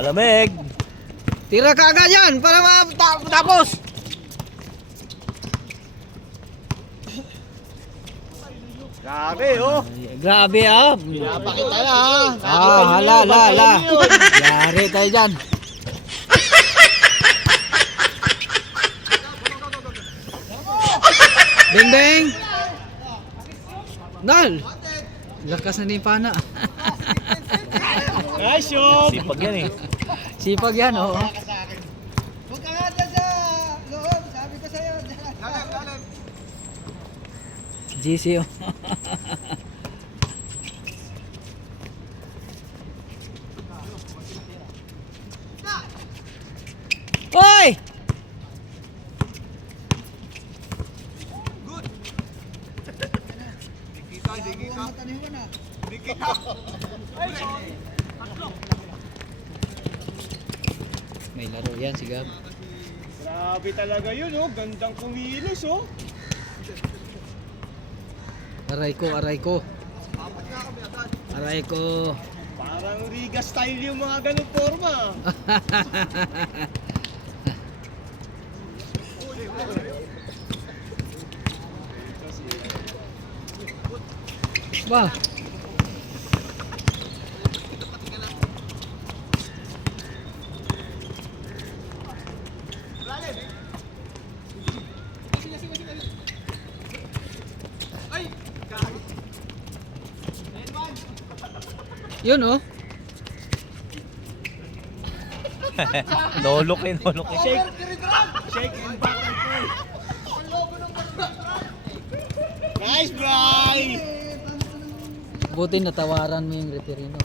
Malamig. Tira ka agad yan para matapos. Grabe, oh. Grabe ah. Pinapakita na, ha. Hala. Yari tayo dyan. Beng. Nal. Lakas na ni pana. Nice shot. Sipag yan eh. Sipag yan, oo. Huwag ka nga dyan sa loob, sabi ko sa'yo. Dalim. GC oh. Hoy! May laro yan si Gab. Grabe talaga yun, oh. Gandang kumilos, oh. Aray ko. Parang Riga style yung mga ganung forma. Ba? Yun oh. Nolok eh. Shake and back and forth. Nice, Bry! Buti natawaran mo yung referee no.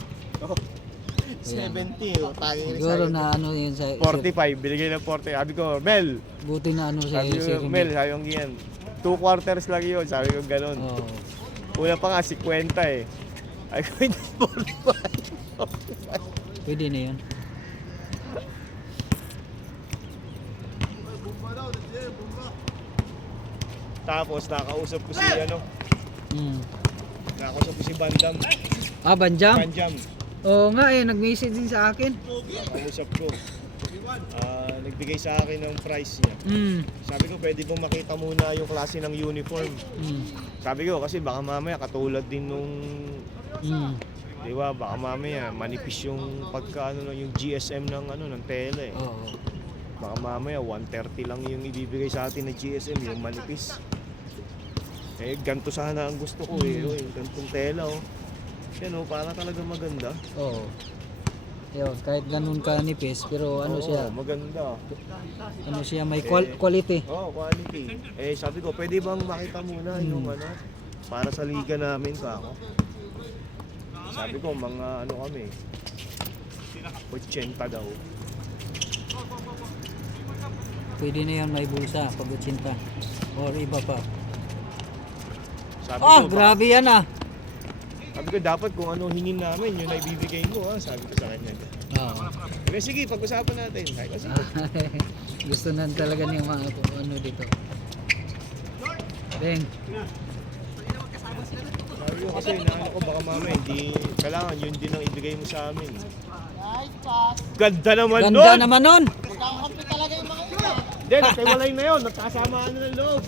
70, oh. Tangin Siguro na ano yun sa 45, binigay ng 40. Sabi ko, Mel. buti na ano sa Sabi ko, Mel, sabi ko yan. 2 quarters lang yun. Sabi ko ganun. Oh. Una pa nga, 50 eh. Ay ko, hindi 45. Pwede na yun. Tapos, nakausap ko si, nakausap ko si Bandam. Ah, Banjam? Bandam. Oo nga eh, nag-message din sa akin. Nakausap ko. Nagbigay sa akin ng price niya. Sabi ko, pwede bang makita muna yung klase ng uniform. Sabi ko, kasi baka mamaya katulad din nung, di ba, baka mamaya manipis yung yung GSM ng ng tela eh. Oo. Baka mamaya 130 lang yung ibibigay sa atin na GSM, yung manipis. Eh, ganito sana ang gusto ko eh, yung gantong tela oh. Yan oh, para talaga maganda. Oo. Yun, kahit ganun ka nipis, pero ano Oo, siya, maganda. ano siya, may quality. Oh, quality. Eh, sabi ko, pwede bang makita muna yung para sa liga namin ka ako. Sabi ko, mga kami, 80 daw. Pwede na yan, may bulsa, pag 80. Or iba pa. Sabi Oh, ko, grabe yan ah. Sabi ko, dapat kung ano hingin namin, yun ay bibigay mo ha. Sabi ko sa kanya. Oo. Okay, sige, pag-usapan natin. Ay, kasi, Gusto na talaga niya mga ano dito. Beng. sabi ko kasi, naano ko baka mamaya, hindi, kailangan yun din ang ibigay mo sa amin. Ganda naman Ganda nun! naman nun. Magkakampi talaga yung mga iba. Hindi, nagkaiwalay na yun. Nagkasamaan na ng loob.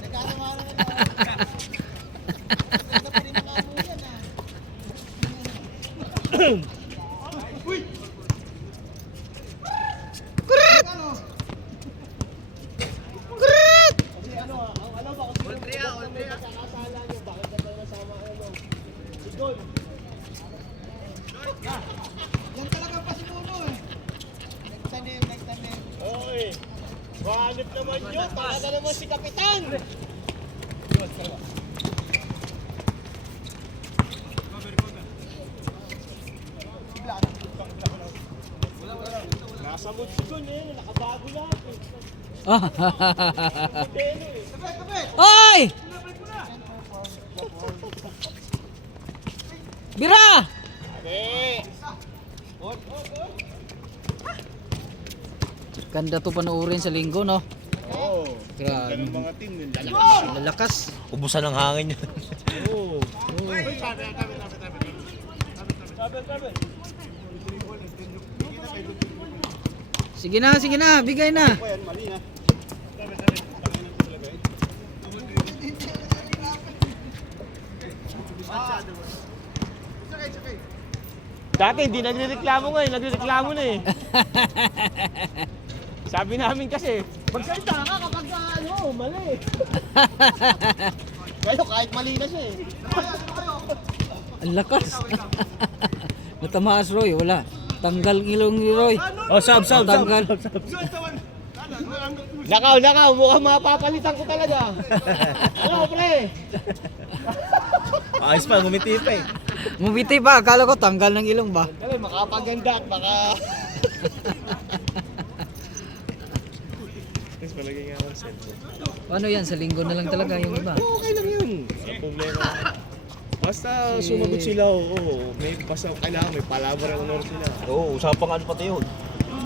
Yan talaga pasimuno eh. Nagtanim. Okay. Mahanip naman yun. Talaga naman si Kapitan. Nasa mood si Gun eh. Nakabago lahat eh. Oy! Bira! Ade! Ganda to panoorin sa linggo, no? Oo. Grabe. Ganda ng mga team. Yung lalakas. Lalakas. Ubusan ng hangin yun. Oo. Sige na, bigay na. Dati hindi nagrereklamo ngayon, nagrereklamo na eh. Sabi namin kasi, magsalita ka kapag mali. Kayo kahit mali na siya eh. Ang lakas. Natamaas Roy, wala. Tanggal ilong ni Roy. Oh, sab. Tanggal. Nakaw, mukhang mapapalitan ko talaga. Ano, pre? Ayos pa, ngumiti pa eh. Mumiti pa, akala ko tanggal ng ilong ba? Dali, makapaganda at baka... Mas palagay nga ako sa cellphone. Ano yan, sa linggo na lang talaga yung iba. Okay lang yun. Ang problema. Basta sumagot sila, oo. Basta kailangan may palabra ng honor sila. Oo, usapang ano pati yun.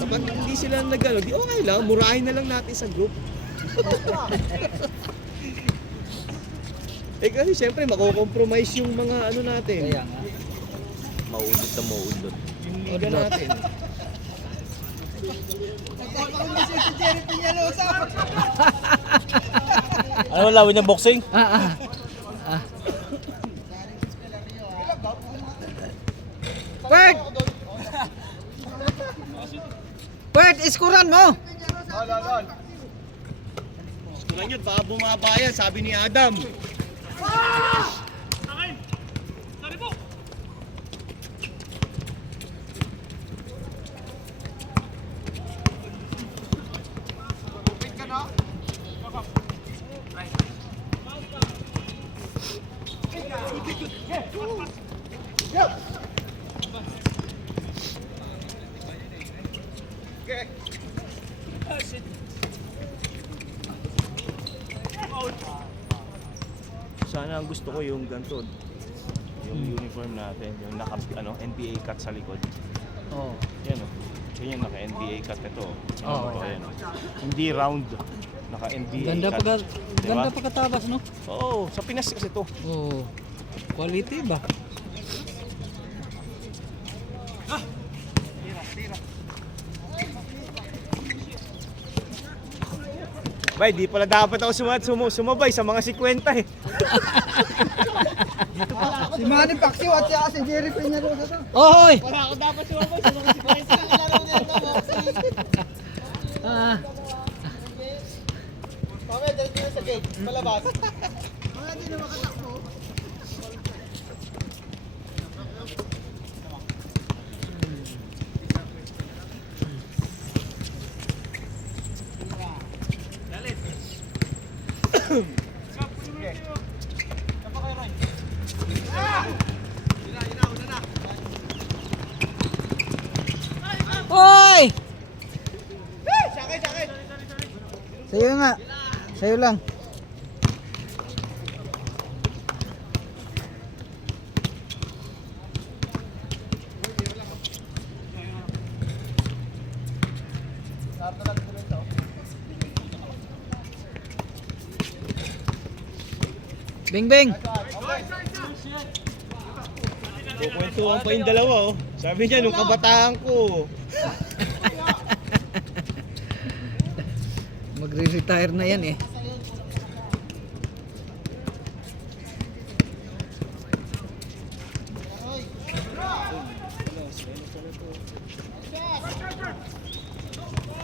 Kapag hindi sila nag-ano, di okay lang. Murahin na lang natin sa group. Eh kasi syempre mako-compromise yung mga ano natin. Kaya nga. Maulot na maulot. Yung liga natin. Nagkakaroon si Jerry Peñalosa. Ano ang lawin ng boxing? Ah. Pert, iskuran mo! Tulad yun, baka bumaba yan, sabi ni Adam. Sana ang gusto ko yung ganito. Yung uniform natin, yung naka NBA cut sa likod. Oh. Yan oh. Yan yung naka NBA cut ito. Oo. Ayan. Hindi round. Naka NBA Ganda cut. ganda pagkatabas, no? Oo, sa Pinas kasi to. Oh. Quality ba? Bay, di pala dapat ako sumabay sa mga 50 eh. Si Manny Pacquiao at si Jerry Peñalosa to. Oy! Wala ako dapat sumabay sa mga 50. Laro nito, boxing. Ah, Mamaya, dito na sa gate. Palabas. Mamaya, di na makatakbo. Oy! Sa'yo nga. Sa'yo lang. Bing bing. Kukwentuhan pa yung dalawa oh. Sabi niya nung kabataan ko. Magre-retire na yan eh.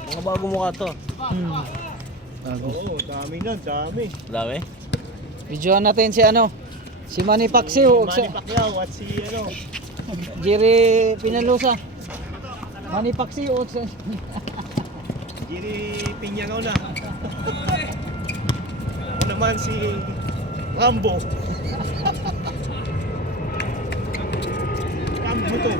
Mga bago mukha to. Bago. Oo, dami nun, dami. Dami? Videoan natin si ano? Si Manny Pacquiao o Manny Pacquiao at si ano. Jerry Peñalosa. Manny Pacquiao o Giri Piñangaw na. Ako naman si Rambo. Rambo to.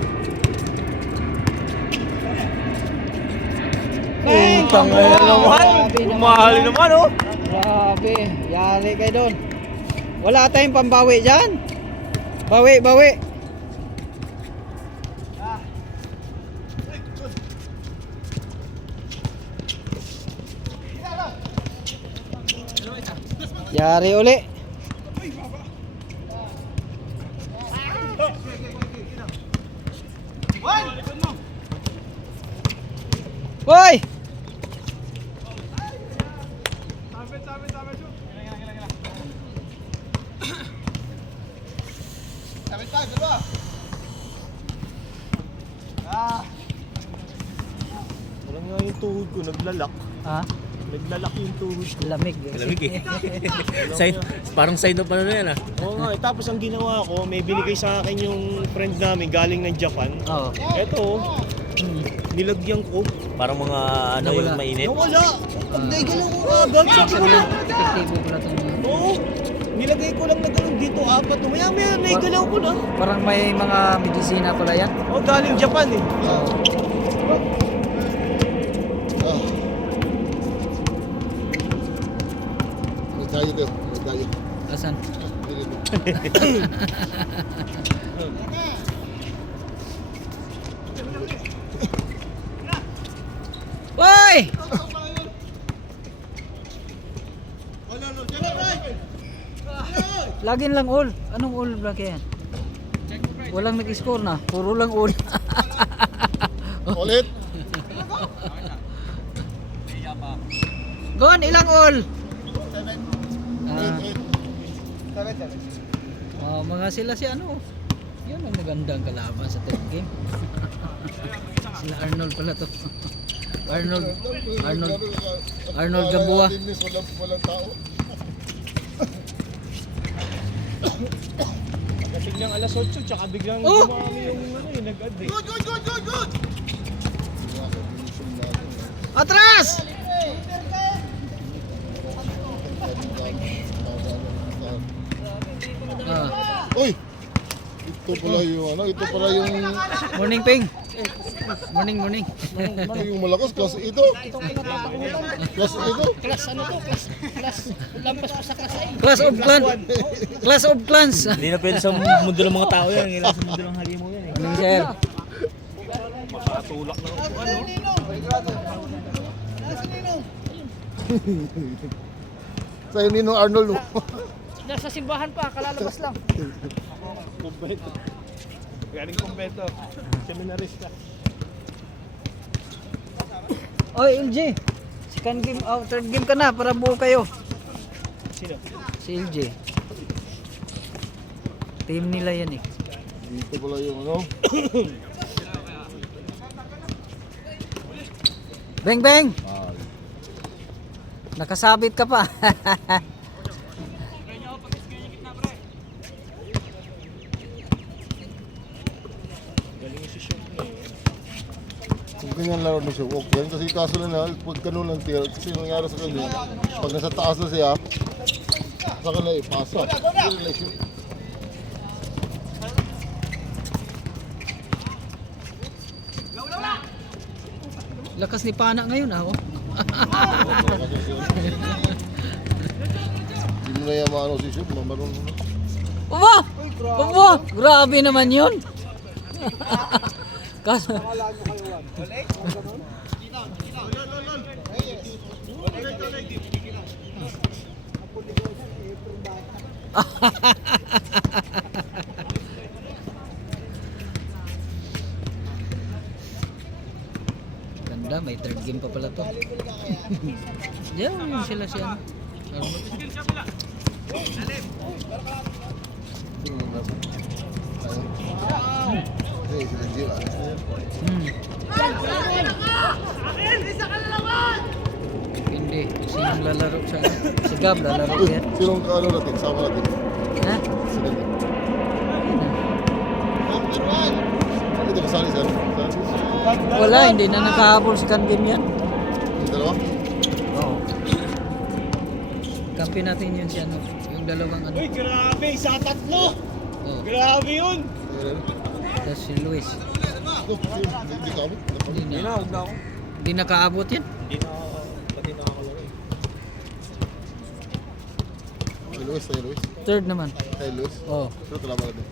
Tangay na naman. Mahal naman oh. Grabe, yari kayo doon. Wala tayong pambawi dyan. Bawi. Yari uli. Hoy! Kapit tayo, dalawa. Ah, Parang nga yung tuhod ko, naglalak. Ha? Naglalak yung tuhod ko. Lamig. Malamig eh. Sign, parang sign of ano na yan ah. Oo nga, tapos ang ginawa ko, may binigay sa akin yung friend namin galing ng Japan. Oo. Eto, nilagyan ko. Parang mga ano Nawala. yung mainit. Nawala! Nagalaw ko agad. Sabi ko na, Epektibo pala itong... oo. Nilagay ko lang na ganun dito, apat. Maya-maya, naigalaw ko na. Parang may mga medisina pala yan. Oh, galing Japan eh. Oo. May tayo daw, may tayo. Asan? Hoy! Lagin lang all. Anong all vlog yan? Walang nag-score na. Puro lang all. Ulit. Gon, ilang all? Mga sila si ano. Yun ang magandang kalaban sa third game. Sila Arnold pala to. Arnold Gamboa. Walang tao. Pagdating ng alas 8, tsaka biglang Oh! dumami yung ano eh, nag-add eh. Atras! Uy! Ito pala yung ano, ito pala yung Morning Ping. Morning. yung malakas, klase ito. Klase ito. Class of Clans. Class of Clans. Hindi na pwede sa mundo ng mga tao yan. Kailangan sa mundo ng halimaw yan eh. Morning sir. Makatulak na ako. Ano? Sa'yo Ninong Arnold. Nasa simbahan pa, kalalabas lang. Kumbento. Galing kumbento. Seminarista. Oy, LG. Second game, third game ka na para buo kayo. Sino? Si LG. Team nila yan eh. Dito pala yung ano. Beng beng. Nakasabit ka pa. Galing yung sisyon ko eh. Kung ganyan laro na siya, walk yan. Kasi kaso na, pag ganun lang tira, kasi yung nangyari sa kanya, pag nasa taas na siya, sa kanya ipasa. Hindi na siya. Lakas ni Pana ngayon ah. Oh. Hindi mo na yung maano si Shub, maroon na. Aba! Aba! Grabe naman yun. Kas Ganda, may third game pa pala to. Diyan sila siya. Sino mo nasa? Hey, sila Jill, alis na yan. Hindi. Sinong lalaro siya? Si Gab lalaro Uy, yan. sinong kaano natin? Sama natin. Ha? Sila. Ito kasali siya. Wala, hindi na nakahabol si second game yan. Yung dalawa? Oo. Kampi natin yun si ano, yung dalawang ano. Uy, grabe! Sa tatlo! Oh, Grabe yun! Ayun. tapos si Luis. Hindi ka abot. Hindi na. huwag na ako. Hindi nakaabot yan. Hindi na ako, pati na ako laro eh. Hey Luis, hey Luis. Third naman. Hey Luis. Oh. Pero talaga natin.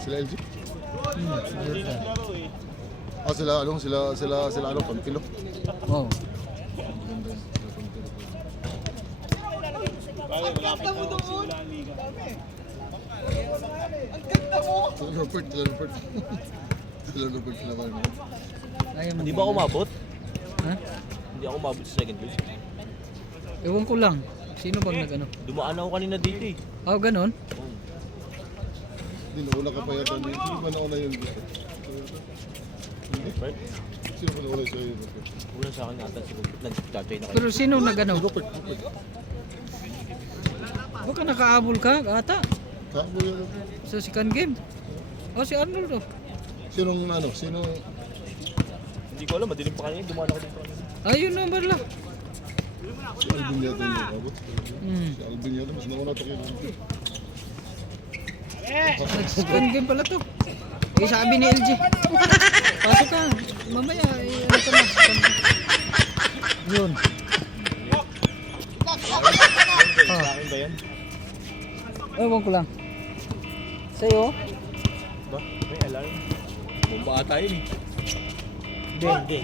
Sila LG? Third na. Laro eh. Ah, sila ano, Pampilo. Oh. Bale, malapit na ako simula ang liga. Sila Rupert. Sila Rupert sila ba? Ayaw mo. Di ba umabot? Ha? Hindi ako mabot sa second base. Ewan ko lang. Sino bang nag-ano? Dumaan ako kanina dito eh. Oh, ganon? Hindi, nauna ka pa yata. Hindi ba nauna yun? Right? Sino pa nauna sa'yo? Una sa akin ata siguro. Nag-tatay na kayo. Pero sino nag-ano? Rupert. Baka nakaabol ka ata Kakbo yun. sa second game. Oh, si Arnold oh. Sinong ano? Sino? Hindi ko alam, madilim pa kanina. Dumaan ako dito. Ayun naman lang. Si Alvin yata yung nakabot. Hmm. Si Alvin yata. Mas nauna tayo kay Alvin. Second game pala to. Eh, sabi ni LG. Pasok ka. Mamaya, ano ka na. Yun. Sa akin ba yan? Ewan ko lang. Sa'yo? Ba? May alarm. Bomba ata yun eh. Hindi.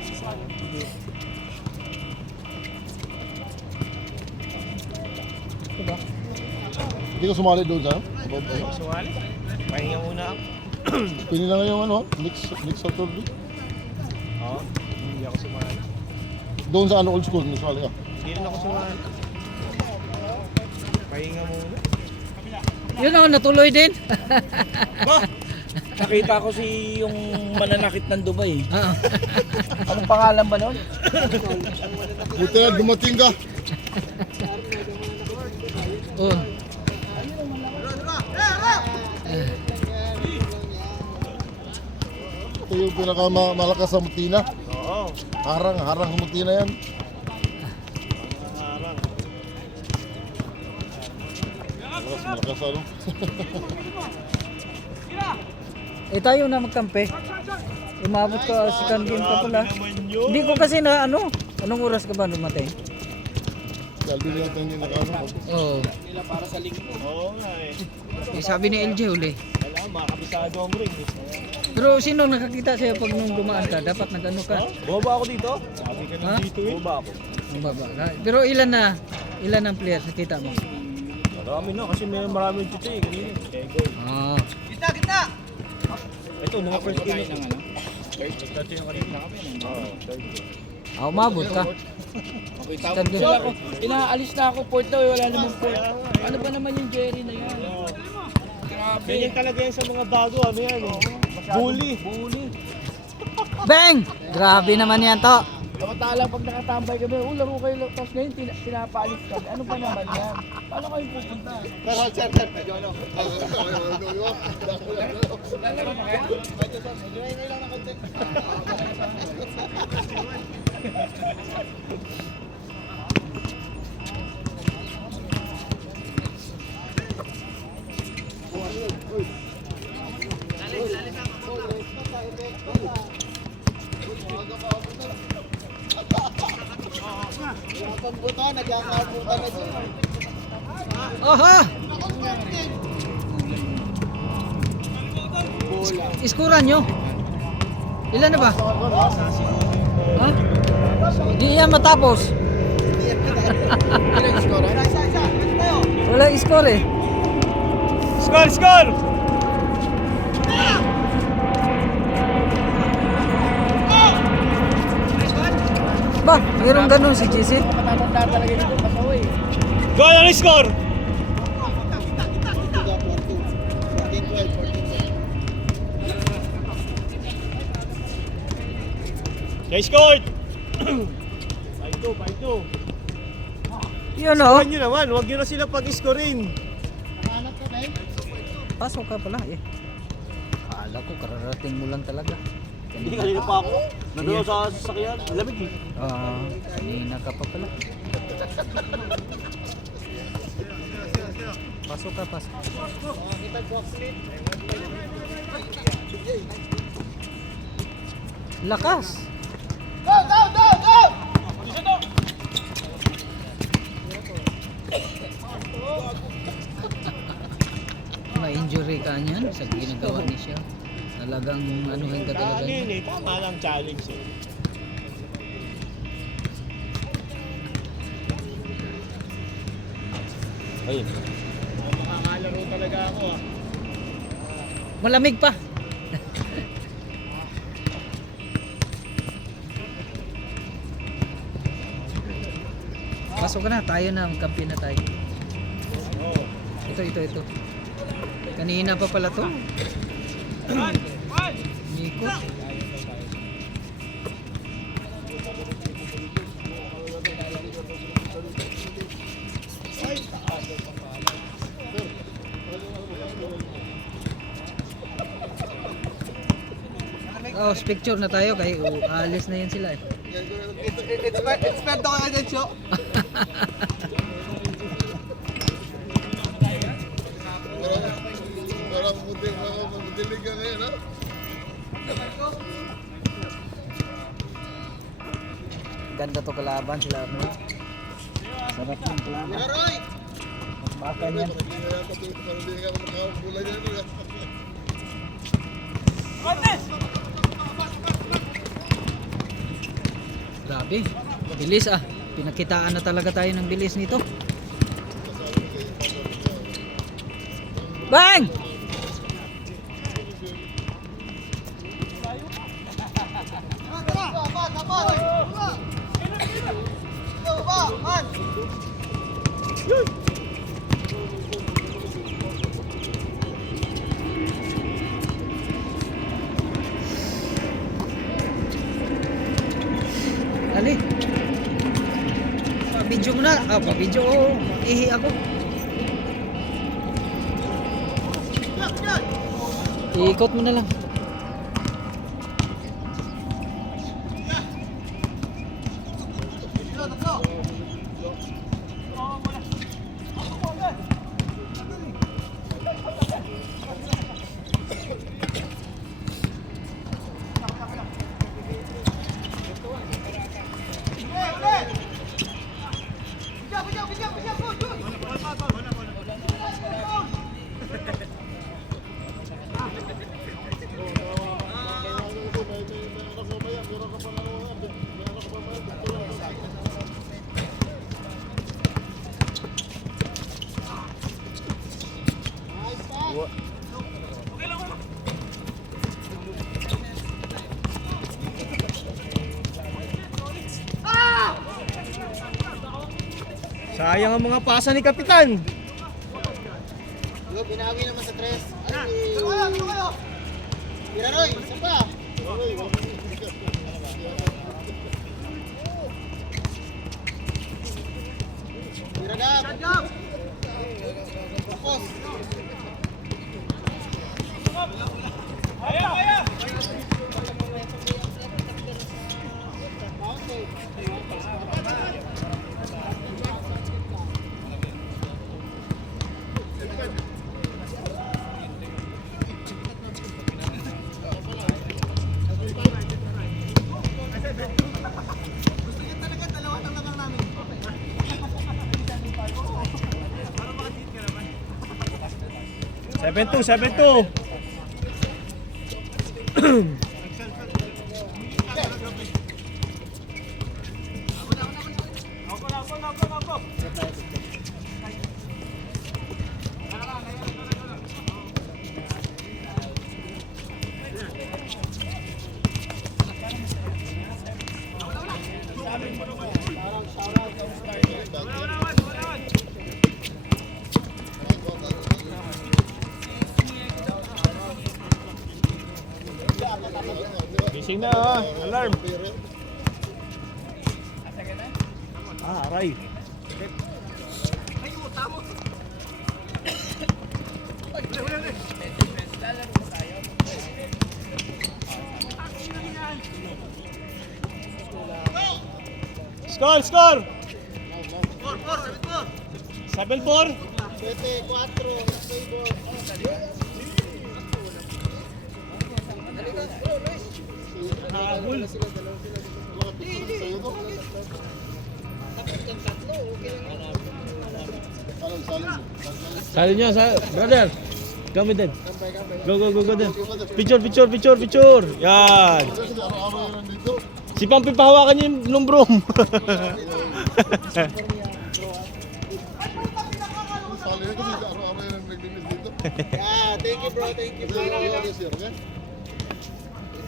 Ito ba? Hindi ka sumali doon sa? Sumali. Pahinga muna ako. Pinila nga yung ano? Mix Saturday. Oo. Hindi ako sumali. Doon sa ano old school, sumali ka. Hindi rin ako sumali. Pahinga muna. Yun ako, natuloy din. Nakita ko si yung mananakit ng Dubai. Ah. Anong pangalan ba nun? Buti na dumating ka. Oh. Ito yung pinakamalakas sa Mutina. Oo. Harang sa Mutina yan. Harang. Malakas ano? Eh tayo na magkampe. Umabot ka second game pa pala. naman yun. Hindi ko kasi na ano. Anong oras ka ba dumating? Si Alvin yata yung nakano. Oo. Oo nga eh. Eh, sabi ni LJ uli. Alam, makakabisado ang ring eh. Pero sino nakakita sa'yo pag nung dumaan ka? Dapat nag-ano ka? Bumaba ako dito. Sabi ka Ha? nandito eh. Bumaba ako. Ang baba ka. Pero ilan ang players nakita mo? Marami na kasi may maraming chucha eh kanina. Ah. Kita, kita! Ito, mga first game ng ano? First yung kanina. Oo, third game. Ah, umabot ka. Okay, Second game. Wala ko. Inaalis na ako port daw, wala namang port. Ano ba naman yung Jerry na yan? Grabe. Ganyan talaga yan sa mga bago, ano yan eh. Bully. Bang! Grabe naman yan to. Samantalang pag nakatambay kami, laro kayo, tapos ngayon pinapaalis kami. Ano ba naman yan? Paano kayo pupunta? Aha! Iskuran nyo. Ilan na ba? Ha? Di yan matapos. Wala score eh. Score, score! Ba, mayroong ganun si JC. Matatanda talaga dito, pasaway. Go, ano yung score? Kaya scored! 5-2, 5-2. Yun o. Scorean nyo naman, huwag nyo na sila pag-scorein. Pasok ka pala eh. Akala ko kararating mo lang talaga. Hindi, kanina pa ako. Nandun ako sa sasakyan. Lamig eh. Ah, kanina ka pa pala. Pasok ka, pasok. Lakas. Ma-injury ka niyan sa ginagawa ni siya. Talagang anuhin ka talaga. Ano yun eh, tama lang challenge eh. Ayun. Makakalaro talaga ako ah. Malamig pa. Pasok ka na, tayo na, magkampi na tayo. Ito. Kanina pa pala to. Ikot. Oh, picture na tayo kay alis na yan sila eh. Expert ako ka dyan, Cho. Parang madilig ka ngayon, ha? Ganda to kalaban sila mo. Sarap ng kalaban. Baka niyan. Hindi ka makakabula niyan, ha? Grabe. Bilis ah. Pinakitaan na talaga tayo ng bilis nito. Bang! Ali. Pa-video mo na. Pa-video. Ihi ako. Iikot mo na lang. Sayang ang mga pasa ni Kapitan. Binawi naman sa tres. Ay, kayo. Piraroy, isa pa. Piragap. Tapos. Seven two. Gising na ah. Alarm. Aray. Score! 7-4. 7-4. Habol. Sali nyo, brother. Kami din. Go din. Picture. Yan. Araw-araw yan dito. Si Pampi pahawakan niyo yung lumbrom. Sali na kasi araw-araw yan naglinis dito. Yeah, thank you bro, thank you. Yes, sir, okay?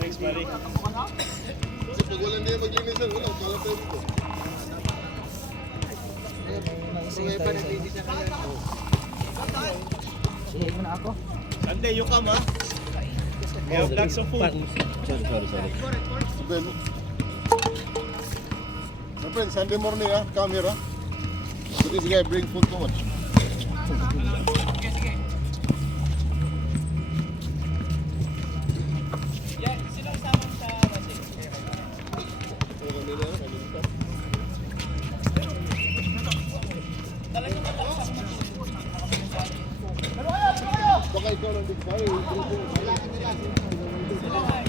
Thanks, buddy. Kasi pag wala hindi maglinis yan, wala. Kala tayo dito. May isa tayo sa inyo. Sige mo na ako. Sunday, you come, ha? We have lots of food. Then, my friend, Sunday morning, come here, So this guy bring food too much. Baka ikaw lang big boy.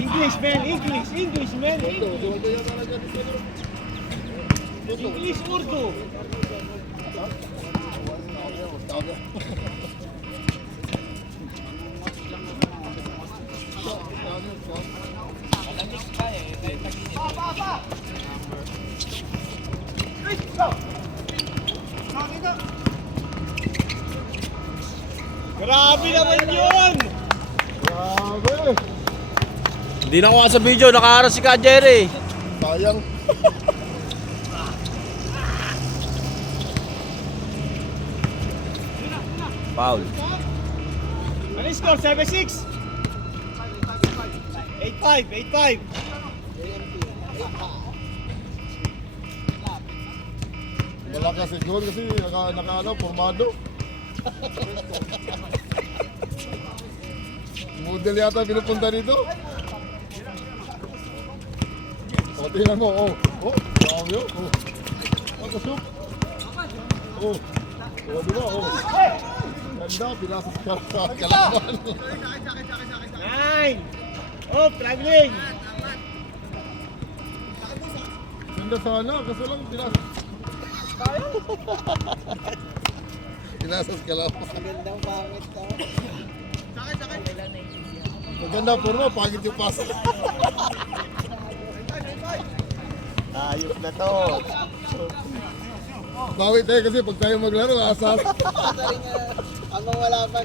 English, man. English, man. Ito, ito yan talaga dito. English, Urdu. Grabe naman yun! Grabe! Hindi na kuha sa video, nakaharap si Ka Jerry. Sayang. Foul. Ano yung score? 7-6? 8-5. Malakas siguro kasi naka formado. Model yata pinupunta dito. O, tingnan mo, grabe yun, kasuk. Di ba, ganda, pinasas ka sa kalaban. 9! Oh, traveling! Ganda sana, kaso lang pinasas. Pinasas kalaban. Magandang pangit to. Maganda porno, pagit yung pasa. Ayos na to. Bawit tayo kasi pag tayo maglaro, asas. Habang wala pa.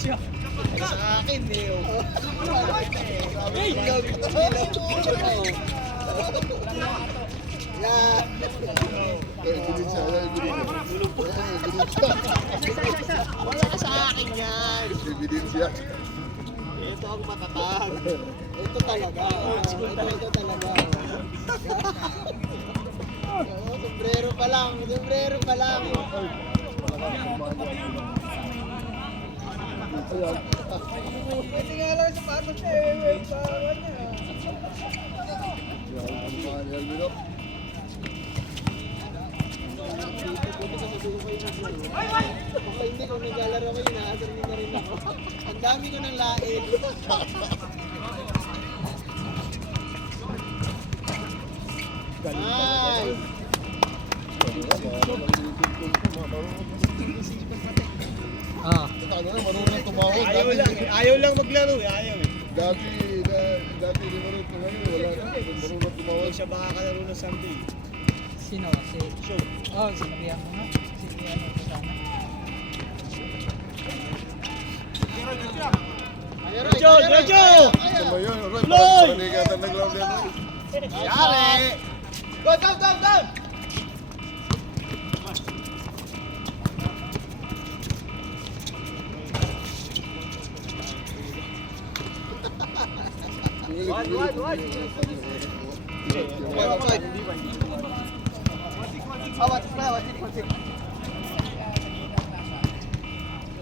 Sa akin, Neo. Wala ka sa akin yan. Ebidensya. Ito ang matatag. Ito talaga. Ito talaga. Sombrero pa lang. Pwede nga lang sa patos niya. Pawan niya. Kung hindi ko naglalaro kayo, naasar niyo na rin ako. Ang dami ko ng lain. Nice! Marunong tumawag. Ayaw lang maglaro eh. Ayaw eh. Dati di marunong ngayon. Wala na. Marunong tumawag. Huwag siya baka kalaro ng Sunday. Sino? Show. Si Pia mo nga. Si Pia mo ko sana. Diretso! Ano ba yun? Roy, Loy! parang paligatan ng ground yan. Yari! Go, down!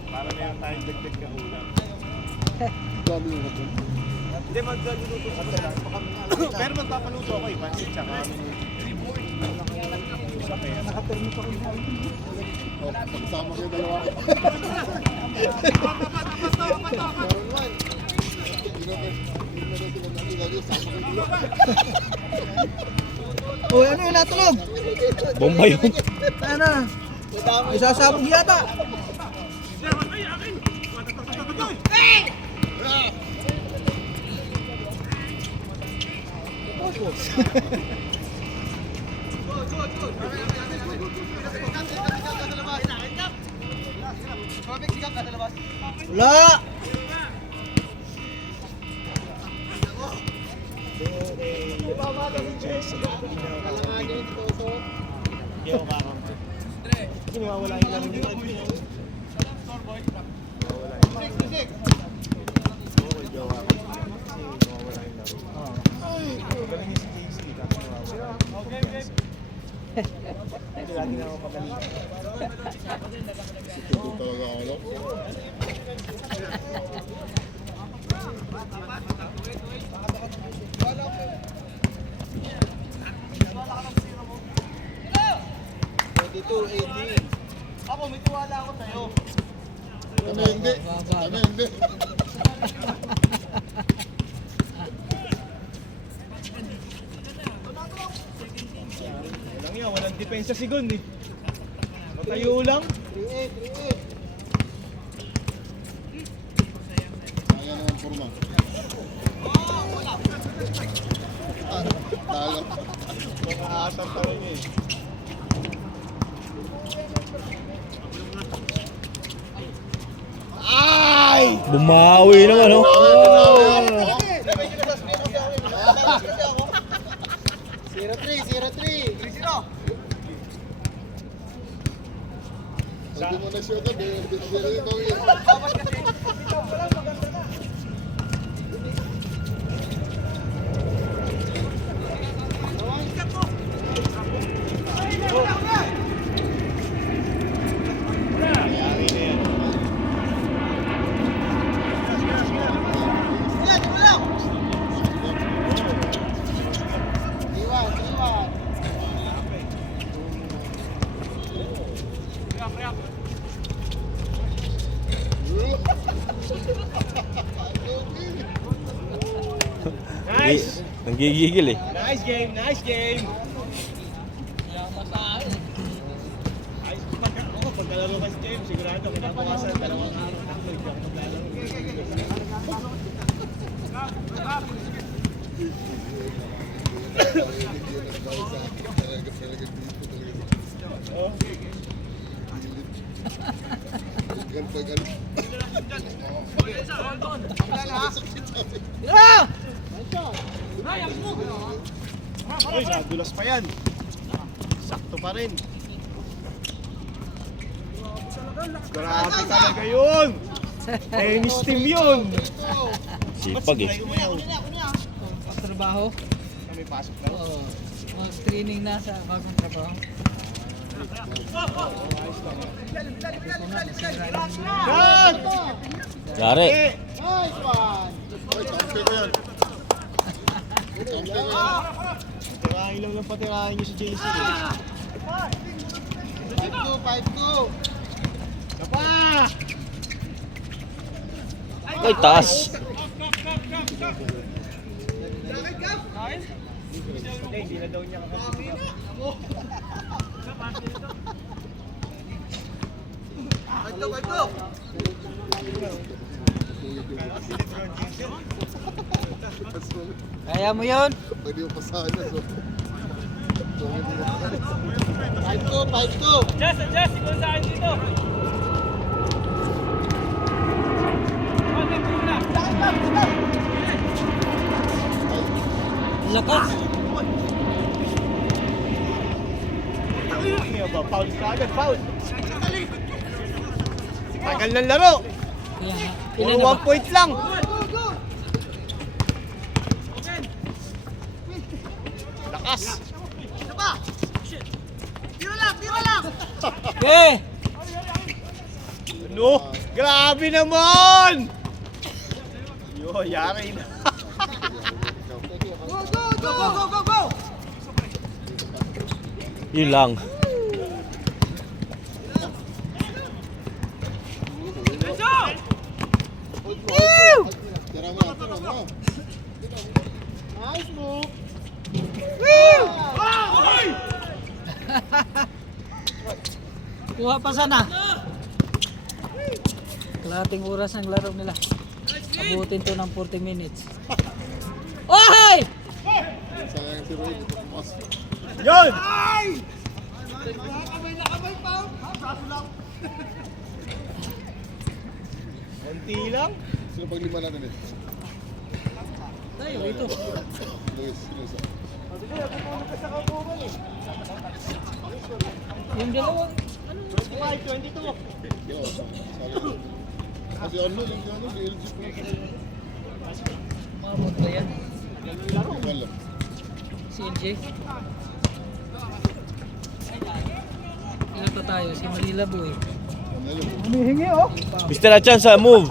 Para meron tayong dagdag ka ulam. Dami yung hapon. Hindi, magluluto sa tayo. Pero magpapaluto ako eh. Pansit tsaka. Oh, pagsama kayo dalawa. Uy, ano yung natulog? Bomba yun. Ano? Isasabog yata. Wala! Hindi ako kakampi. Kasi mawawala yung laro nila. Mawawala yung laro. Oo, hindi ako kakampi. Kasi mawawala yung laro. Galing yung si JC, kasi mawawala. Hindi lagi na ako magaling. Ito talaga ako. Kami hindi. Kami hindi. Walang yan, walang depensa si Gon eh. Matayo lang. Ayan naman forma. Talo. Makaasar pa rin eh. Bumawi naman, oh. Sabi mo na siya agad, binigyan ikaw yun. Nangyari na yan. Nice! Nanggigigil eh. Nice game! Nice game! Ayos pagkalaro ka si James, sigurado kinabukasan, dalawang araw, tatlo, hindi ako maglalaro. Oh. Tira! Uy, nadulas pa yan. Sakto pa rin. Grabe talaga yun! Tennis team yun! Sipag eh. Trabaho? Kami pasok na. Oo. Mag-training na sa bagong trabaho. Shot! Yari. Eh! Ay, kampi ko yan. Kampi ko yan. Tirahin lang patirahin nyo si JC. 5-2. Kapa! Ay, taas. Hindi na daw niya kakapit. Kaya mo yun? Pwede yung pasahan na. So. 5-2. Adjust! Ikaw sa akin dito! Lakas! Ano ba? Foul ka agad, foul! Tagal ng laro! Kaya nga. Puro Ilan na 1 ba? point lang! Lakas! Eh! Ano? Grabe naman! Yo, yari na. Yun lang. Nice move. Kuha pa sana. Kalahating oras ang laro nila. Abutin to ng 40 minutes. Oy! Sayang si Roy, dito pumas. Yun! Kamay na kamay pa. Braso lang. Konti lang. Sino pag lima natin eh? Tayo, ito. Luis, Luis. Yung dalawang, Yo, sayang. Kasi ano, yung ano, si LG po. mamot ba yan? Iba lang. Si LJ. Ilan pa tayo? Si Manila Boy. Ano yun? Humihingi oh. Mr. Achansa, move!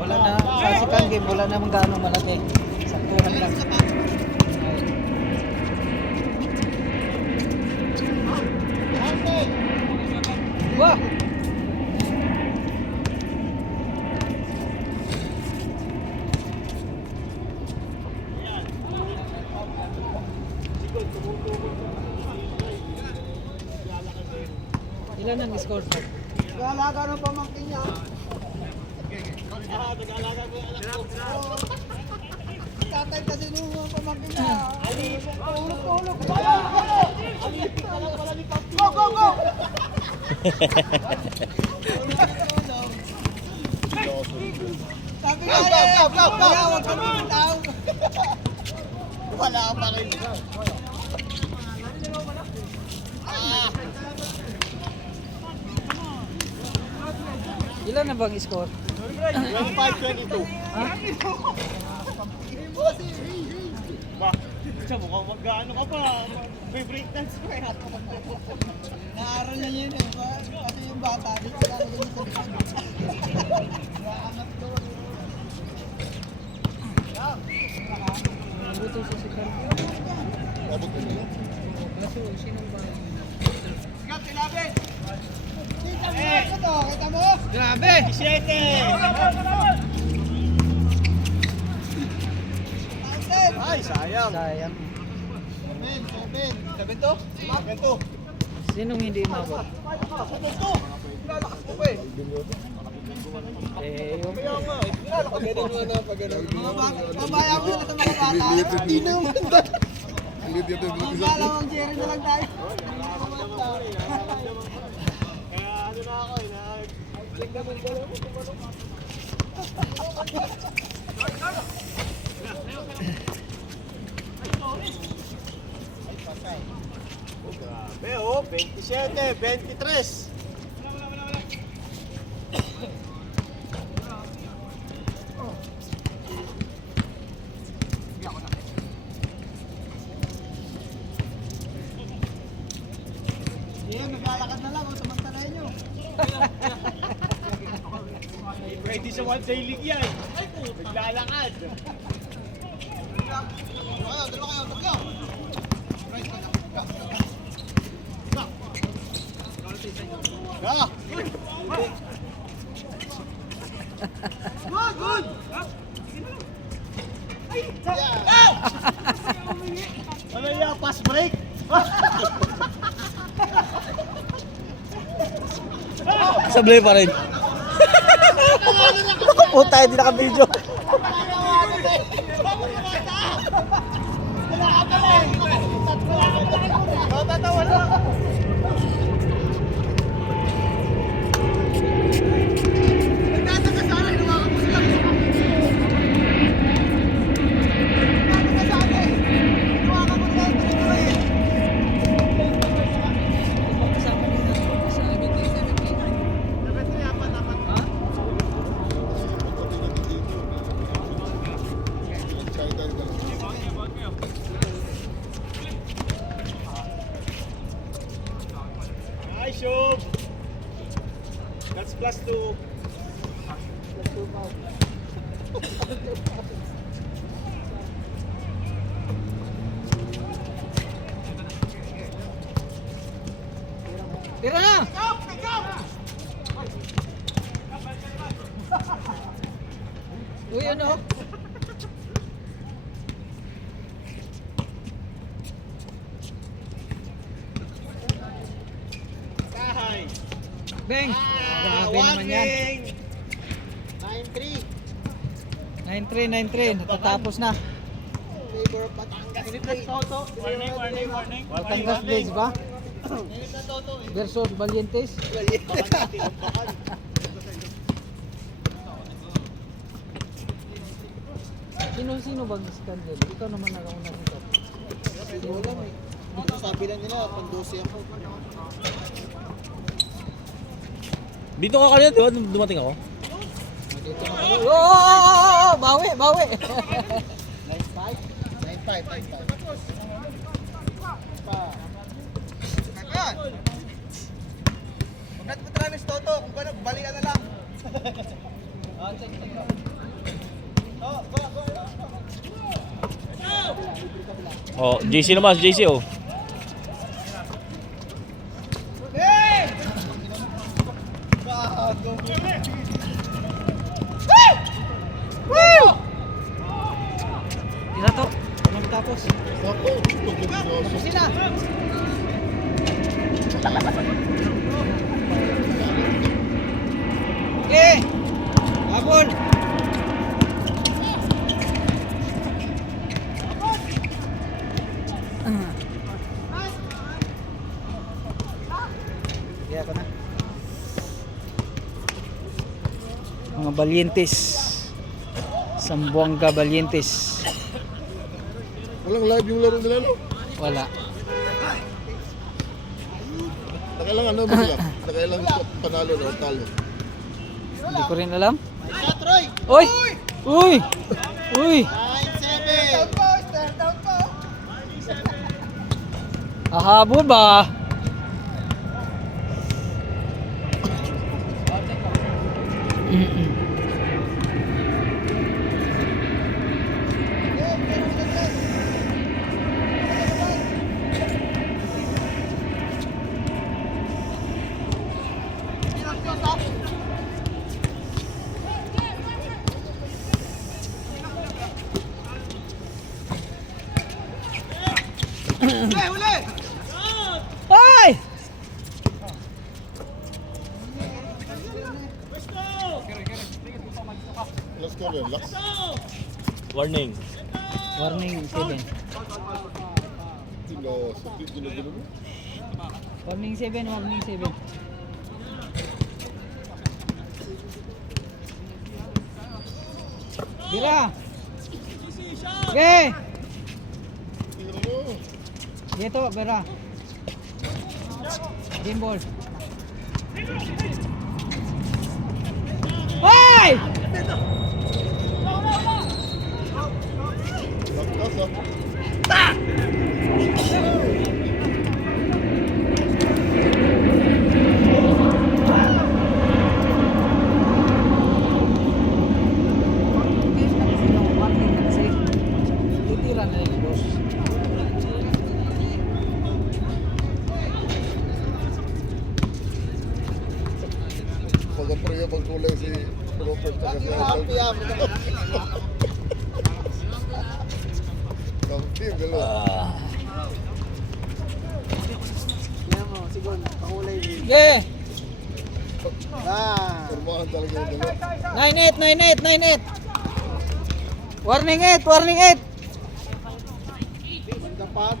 Wala na, sa second game, wala namang gaano malaki. Saktuhan lang. Wah! Ilan ang score po? Nag-aalaga ng pamangkin niya. Tatay kasi nung pamangkin niya. Tulog-tulog. Go, go, go! Sabi nga eh, kaya huwag kang bumitaw. Wala ka pa rin. Ilan na bang score? 25-22. Ba, siya mukhang mag-ano ka pa. May breakdance pa eh. Naaral na yun eh. Kasi yung bata, dito ka lang yun sa likod. Nabuto sa second. Abot ko na. Kaso, sinong ba? Kita mo, kita mo? Grabe! 17! Tansen! Ay, sayang. Sayang. 7 to? 7 to. Sinong hindi umabot? 7 to. Lalakas mo pa eh. Eh, yung... Mamaya mo na sa mga bata. Hindi naman. Hindi dito. Ang galang ang Jerry na lang tayo. Kaya ano na ako eh, grabe oh, 27, 23. Yan, maglalakad na lang. Samantalahin nyo. Pwede sa one day league yan. Naglalakad. Dalawa kayo, tatlo. Ah! Good! Ano yan? Pass break? Sablay pa rin. Puta, hindi naka-video. Nice show. That's +2. Tira na! Uy, ano? Beng! Grabe naman yan. 9-3. 9-3, natatapos na. Favor of Batangas. Init na Toto. Warning. Batangas Blaze ba? Init na Toto. Versus Valientes. Sino bang scandal? Ikaw naman nakauna dito. Wala mo eh. Dito sabi lang nila, pang-12 ako. Dito ka kanina, di ba? Dumating ako. Dito na ako. Oh! Bawi! 9-5. Huwag mo Travis Toto, kung gano'n, balikan na lang. Oh, JC naman, JC oh. Tira to. Anong tapos? Ako, pagkakasok. Sila! Okay! Habol! Kaya ko na. Mga Valientes. Sambuanga Valientes. Walang live yung laro nila, no? Wala. Nakailang ano ba sila? Nakailang panalo na o talo? Hindi ko rin alam. Shot, Roy! Uy! Uy! Uy! 9-7. Down po. Ahabol ba? Huli! Ay! Last score yan, last. Warning. Warning 7. Ginugulo mo? Warning 7, warning 7. Bira! Okay! Tira mo. Dito, Bira. Game ball. Ay! Lakas ah. Warning na kasi. Titira na yung boss. Pag-apriya pagkulay si Robert na kasi. Happy. Kampi yung galaw. Yan mo, sigon, pakulay din. Okay! Formahan talaga yung galaw. 9-8. Warning 8, warning 8. Gumanda pa.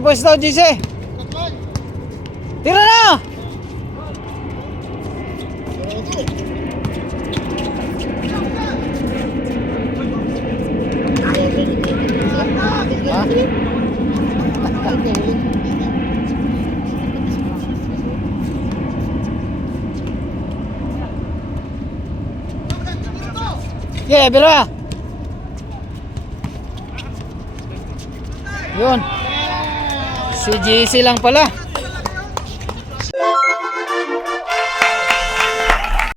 Pwesto, GC. Tira na! Ha? Yeah, Bira. Yun. Si GC lang pala.